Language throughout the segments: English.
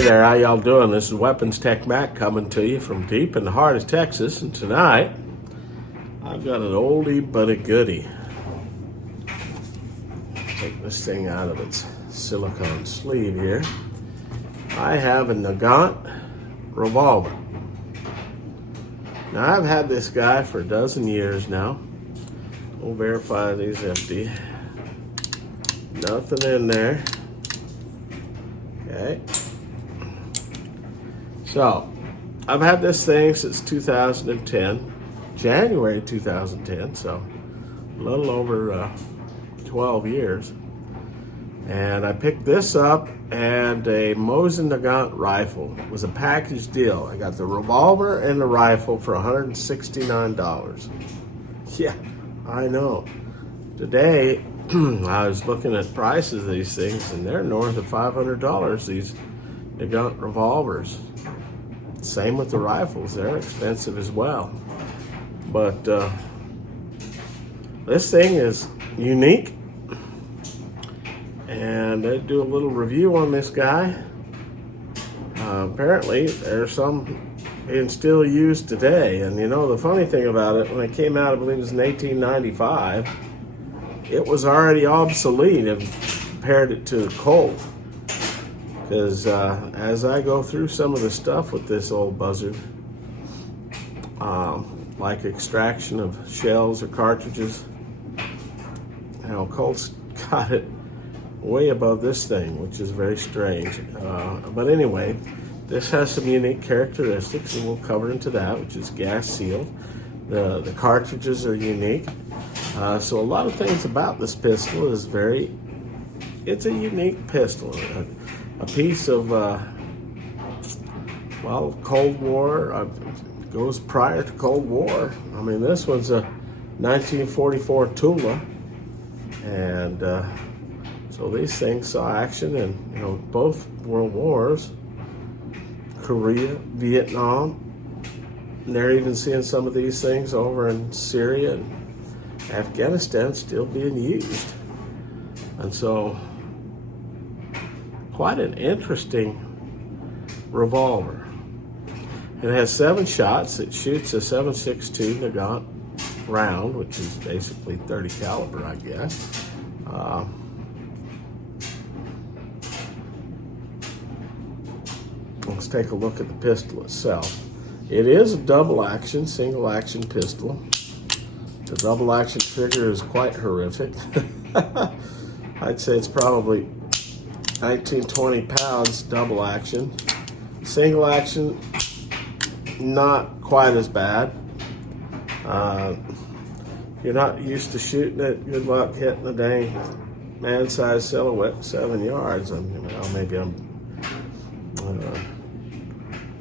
Hey there, how y'all doing? This is Weapons Tech Mac coming to you from deep in the heart of Texas, and tonight I've got an oldie but a goodie. Take this thing out of its silicone sleeve here. I have a Nagant Revolver. Now I've had this guy for a dozen years now. We'll verify these empty. Nothing in there. Okay. So, I've had this thing since 2010, January 2010, so a little over 12 years. And I picked this up and a Mosin Nagant rifle. It was a package deal. I got the revolver and the rifle for $169. Yeah, I know. Today, I was looking at prices of these things, and they're north of $500, these Nagant revolvers. Same with the rifles, they're expensive as well. But this thing is unique, and I do a little review on this guy. Apparently, there's some being still used today, and you know, the funny thing about it, when it came out, I believe it was in 1895, it was already obsolete and compared it to Colt. Because as I go through some of the stuff with this old buzzard, like extraction of shells or cartridges, you know, Colt's got it way above this thing, which is very strange. But anyway, this has some unique characteristics, and we'll cover into that, which is gas sealed. The cartridges are unique. So a lot of things about this pistol is it's a unique pistol. A piece of, well, Cold War, goes prior to Cold War. I mean, this one's a 1944 Tula, and so these things saw action in, you know, both world wars, Korea, Vietnam, and they're even seeing some of these things over in Syria and Afghanistan still being used. And so, quite an interesting revolver. It has 7 shots. It shoots a 7.62 Nagant round, which is basically 30 caliber, I guess. Let's take a look at the pistol itself. It is a double action, single action pistol. The double action trigger is quite horrific. I'd say it's probably 19-20 pounds double action. Single action, not quite as bad. If you're not used to shooting it, good luck hitting the dang man-sized silhouette 7 yards. I mean, well, maybe I'm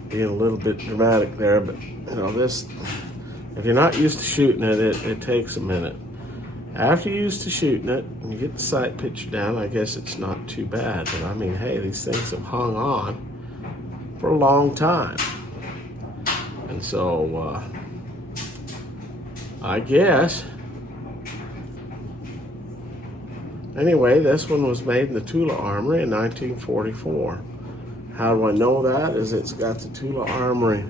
being a little bit dramatic there, but you know, this, if you're not used to shooting it, it takes a minute. After you're used to shooting it, and you get the sight picture down, I guess it's not too bad. But I mean, hey, these things have hung on for a long time. And so, I guess, anyway, this one was made in the Tula Armory in 1944. How do I know that? Is it's got the Tula Armory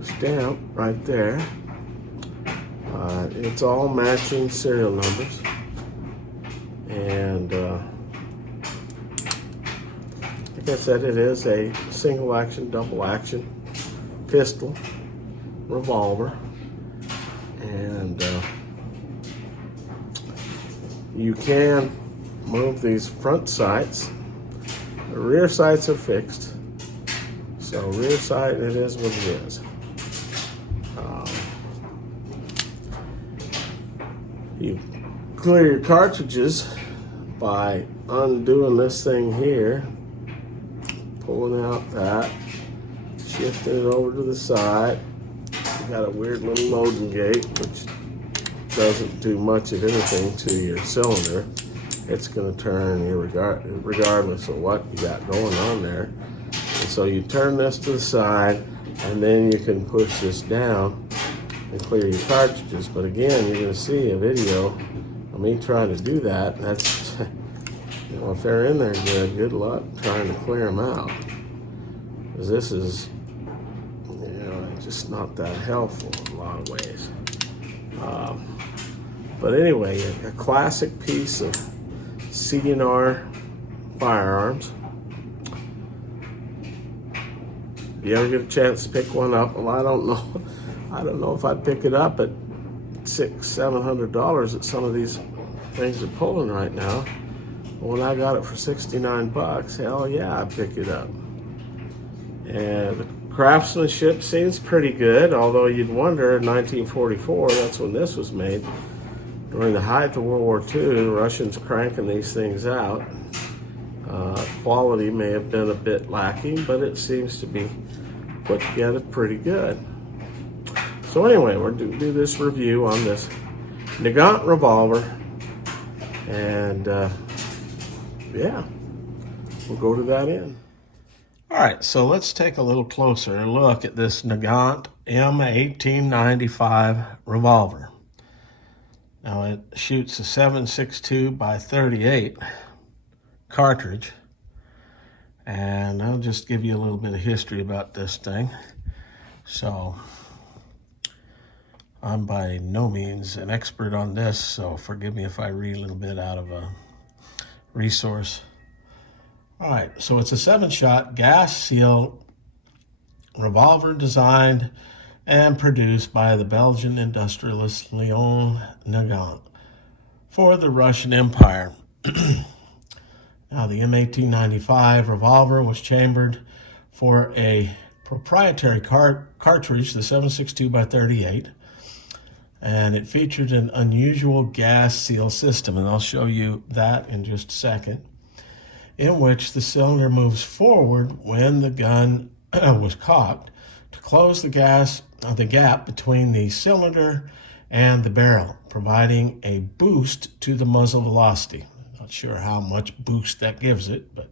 stamp right there. It's all matching serial numbers, and like I said, it is a single action, double action pistol, revolver, and you can move these front sights. The rear sights are fixed, so rear sight, it is what it is. You clear your cartridges by undoing this thing here, pulling out that, shifting it over to the side. You got a weird little loading gate, which doesn't do much of anything to your cylinder. It's going to turn regardless of what you got going on there. And so you turn this to the side, and then you can push this down and clear your cartridges. But again, you're going to see a video of me trying to do that. That's, you know, if they're in there good luck trying to clear them out. because this is, just not that helpful in a lot of ways. But anyway, a classic piece of CNR firearms. If you ever get a chance to pick one up, well, I don't know if I'd pick it up at $600-700 that some of these things are pulling right now. But when I got it for 69 bucks, hell yeah, I'd pick it up. And the craftsmanship seems pretty good, although you'd wonder in 1944, that's when this was made. During the height of World War II, the Russians cranking these things out. Quality may have been a bit lacking, but it seems to be put together pretty good. So anyway, we're going to do this review on this Nagant revolver. And yeah, we'll go to that end. All right, so let's take a little closer look at this Nagant M1895 revolver. Now it shoots a 7.62 by 38 cartridge, and I'll just give you a little bit of history about this thing. So I'm by no means an expert on this, so forgive me if I read a little bit out of a resource. All right, so it's a 7-shot gas-sealed revolver designed and produced by the Belgian industrialist Leon Nagant for the Russian Empire. Now, the M1895 revolver was chambered for a proprietary cartridge, the 7.62 by 38, and it featured an unusual gas seal system, and I'll show you that in just a second, in which the cylinder moves forward when the gun was cocked to close the gap between the cylinder and the barrel, providing a boost to the muzzle velocity. Not sure how much boost that gives it, but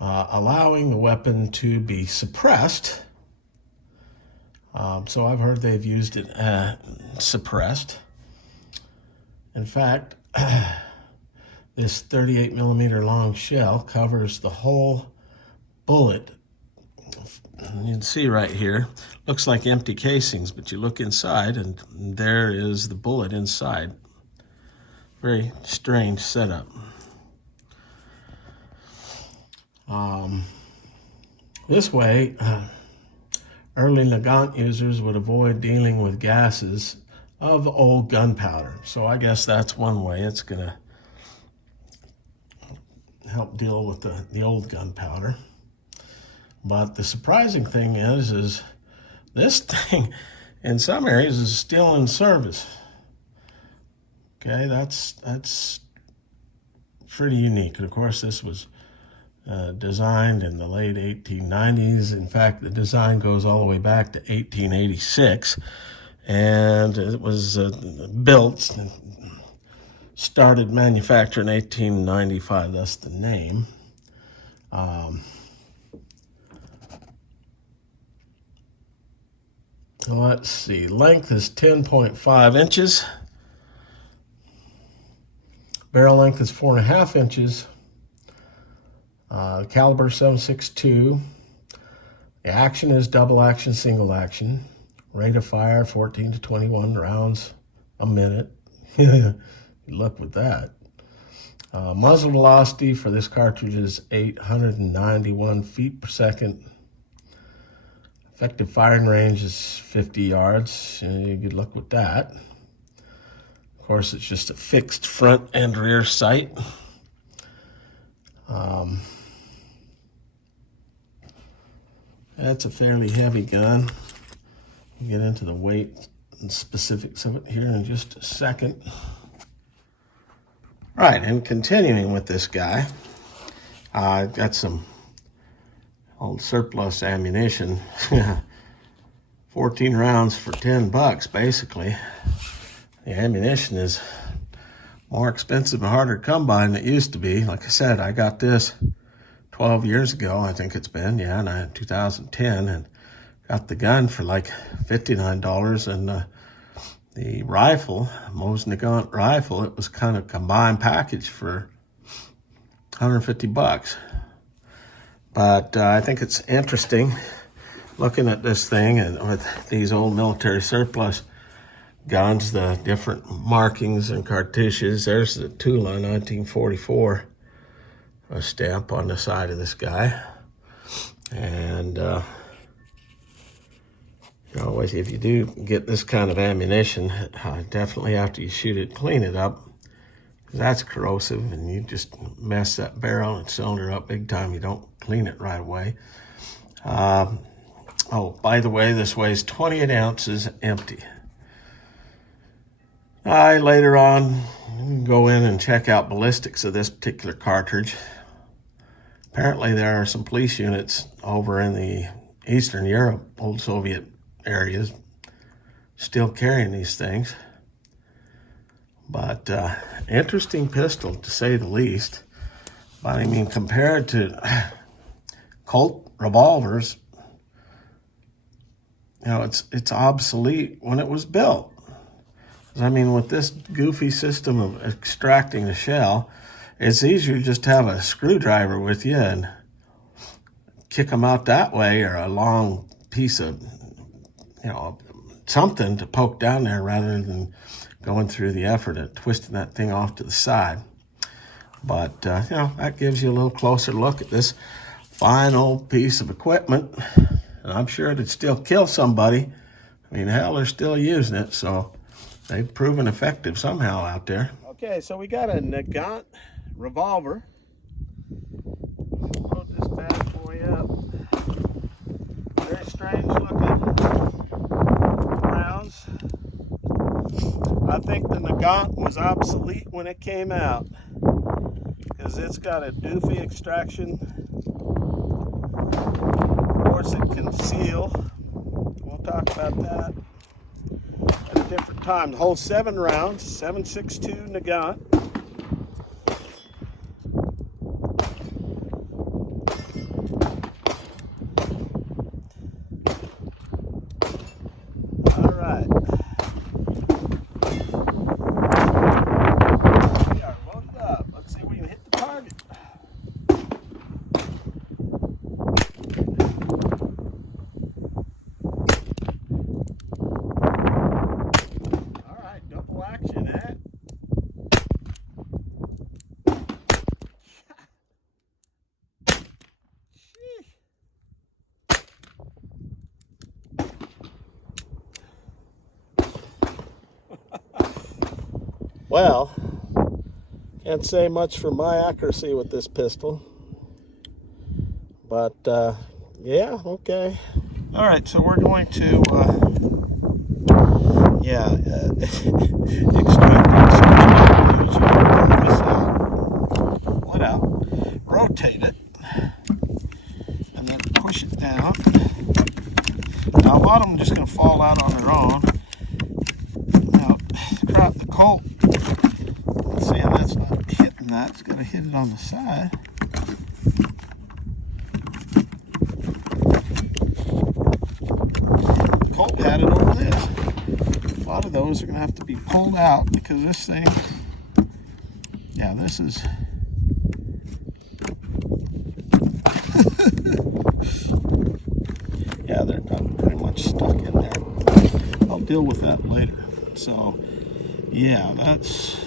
allowing the weapon to be suppressed. So I've heard they've used it suppressed. In fact, this 38 millimeter long shell covers the whole bullet. You can see right here, looks like empty casings, but you look inside and there is the bullet inside. Very strange setup. This way, early Nagant users would avoid dealing with gases of old gunpowder. So I guess that's one way it's gonna help deal with the old gunpowder. But the surprising thing is this thing in some areas is still in service. Okay, that's pretty unique. And of course, this was designed in the late 1890s. In fact, the design goes all the way back to 1886. And it was built, started manufacture in 1895. That's the name. Let's see, length is 10.5 inches. Barrel length is 4.5 inches. Caliber 7.62. The action is double action, single action. Rate of fire 14 to 21 rounds a minute. Good luck with that. Muzzle velocity for this cartridge is 891 feet per second. Effective firing range is 50 yards. Good luck with that. Of course, it's just a fixed front and rear sight. That's a fairly heavy gun. We'll get into the weight and specifics of it here in just a second. All right, and continuing with this guy, I've got some old surplus ammunition. 14 rounds for 10 bucks, basically. The ammunition is more expensive and harder to come by than it used to be. Like I said, I got this 12 years ago, I think it's been, in 2010, and got the gun for like $59, and the rifle, Moe's Nagant rifle, it was kind of combined package for 150 bucks. But I think it's interesting looking at this thing and with these old military surplus guns, the different markings and cartouches. There's the Tula 1944 stamp on the side of this guy. And you know, if you do get this kind of ammunition, definitely after you shoot it, clean it up. That's corrosive, and you just mess that barrel and cylinder up big time. You don't clean it right away. Oh, by the way, this weighs 28 ounces empty. Later on, you can go in and check out ballistics of this particular cartridge. Apparently, there are some police units over in the Eastern Europe, old Soviet areas, still carrying these things. But interesting pistol, to say the least. But I mean, compared to Colt revolvers, you know, it's obsolete when it was built. I mean, with this goofy system of extracting the shell, it's easier just to have a screwdriver with you and kick them out that way, or a long piece of, you know, something to poke down there rather than going through the effort of twisting that thing off to the side. But, you know, that gives you a little closer look at this fine old piece of equipment. And I'm sure it'd still kill somebody. I mean, hell, they're still using it, so they've proven effective somehow out there. Okay, so we got a Nagant revolver. Load this bad boy up. Very strange looking rounds. I think the Nagant was obsolete when it came out because it's got a doofy extraction. Of course, it can seal. We'll talk about that at a different time. The whole 7 rounds, 7.62 Nagant. All right. We are loaded up. Let's see if we can hit the target. All right, double action, eh? Well, can't say much for my accuracy with this pistol, but yeah, okay. All right, so we're going to extract this let out, rotate it, and then push it down. Now, a lot of them are just going to fall out on their own. Now, crap, the Colt. See how that's not hitting that. It's got to hit it on the side. Colt had it over this. A lot of those are going to have to be pulled out because this thing, yeah, this is. Yeah, they're pretty much stuck in there. I'll deal with that later. So, yeah, that's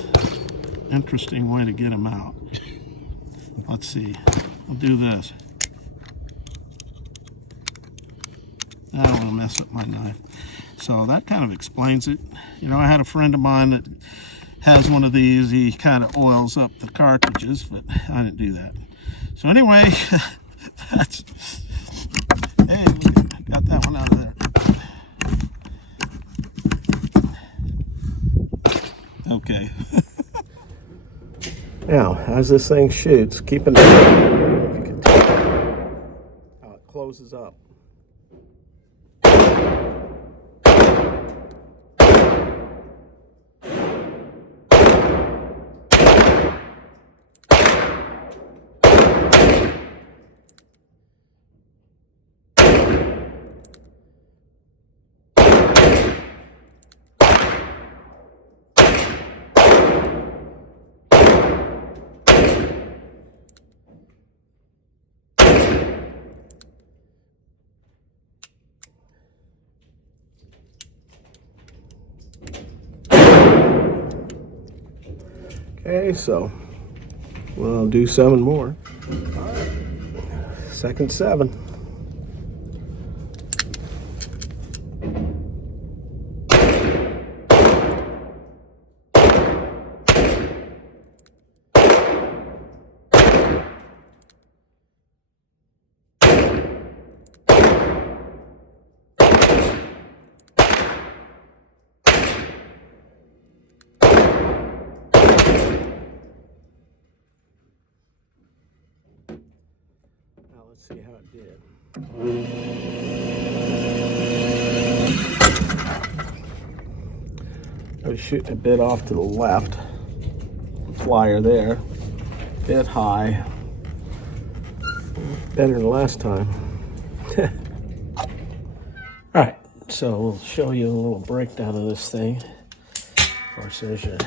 interesting way to get them out. Let's see. I'll do this. I don't want to mess up my knife. So that kind of explains it. You know, I had a friend of mine that has one of these. He kind of oils up the cartridges, but I didn't do that. So anyway, that's, hey, look, I got that one out of there. Okay. Now, as this thing shoots, keep an eye on if you can tell how it closes up. Okay, so we'll do 7 more. All right. Second 7. Let's see how it did. I was shooting a bit off to the left. Flyer there. Bit high. Better than last time. Alright, so we'll show you a little breakdown of this thing. Of course, there's your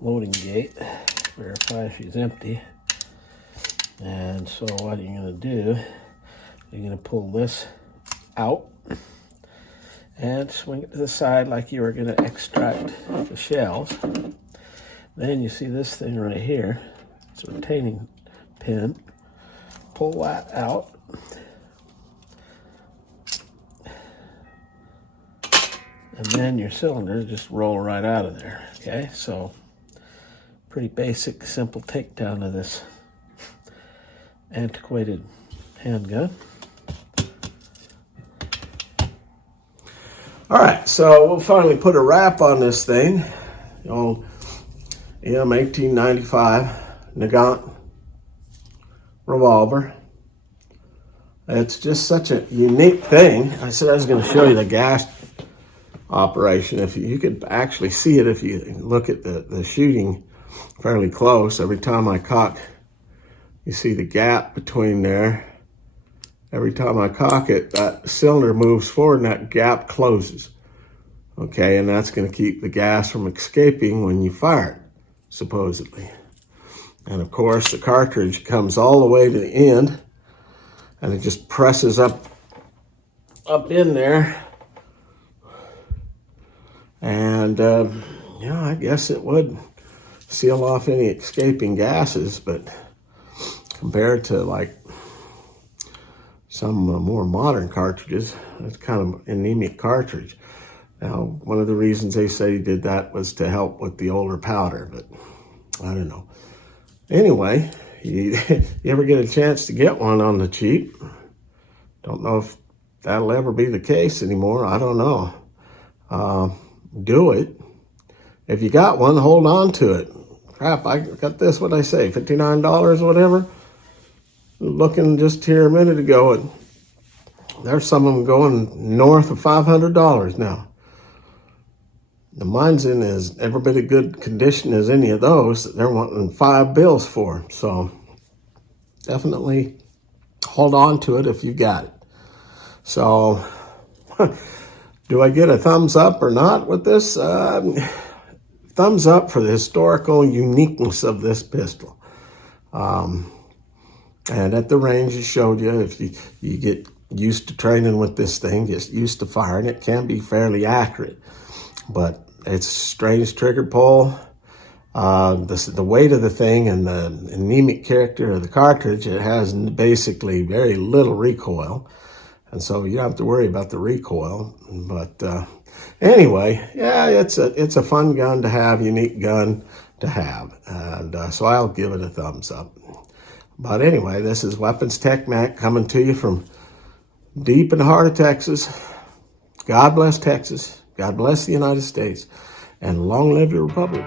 loading gate. Verify she's empty. And so what you're going to do, you're going to pull this out and swing it to the side like you were going to extract the shells. Then you see this thing right here. It's a retaining pin. Pull that out. And then your cylinders just roll right out of there. Okay, so pretty basic, simple takedown of this antiquated handgun. All right, so we'll finally put a wrap on this thing. The old M1895 Nagant revolver. It's just such a unique thing. I said I was going to show you the gas operation. If you could actually see it if you look at the shooting fairly close. Every time I cock, you see the gap between there. Every time I cock it, that cylinder moves forward and that gap closes. Okay, and that's going to keep the gas from escaping when you fire it, supposedly. And of course, the cartridge comes all the way to the end, and it just presses up in there. And, I guess it would seal off any escaping gases, but compared to like some more modern cartridges, it's kind of an anemic cartridge. Now, one of the reasons they say he did that was to help with the older powder, but I don't know. Anyway, you ever get a chance to get one on the cheap? Don't know if that'll ever be the case anymore. I don't know. Do it. If you got one, hold on to it. Crap, I got this, what'd I say, $59 or whatever? Looking just here a minute ago, and there's some of them going north of $500 now. The mine's in as every bit of good condition as any of those. They're wanting $5 for. So definitely hold on to it if you got it. So do I get a thumbs up or not with this? Thumbs up for the historical uniqueness of this pistol. And at the range, it showed you, if you get used to training with this thing, get used to firing, it can be fairly accurate. But it's strange trigger pull. The weight of the thing and the anemic character of the cartridge, it has basically very little recoil. And so you don't have to worry about the recoil. But anyway, yeah, it's a fun gun to have, unique gun to have. And so I'll give it a thumbs up. But anyway, this is Weapons Tech Mac coming to you from deep in the heart of Texas. God bless Texas. God bless the United States. And long live the Republic.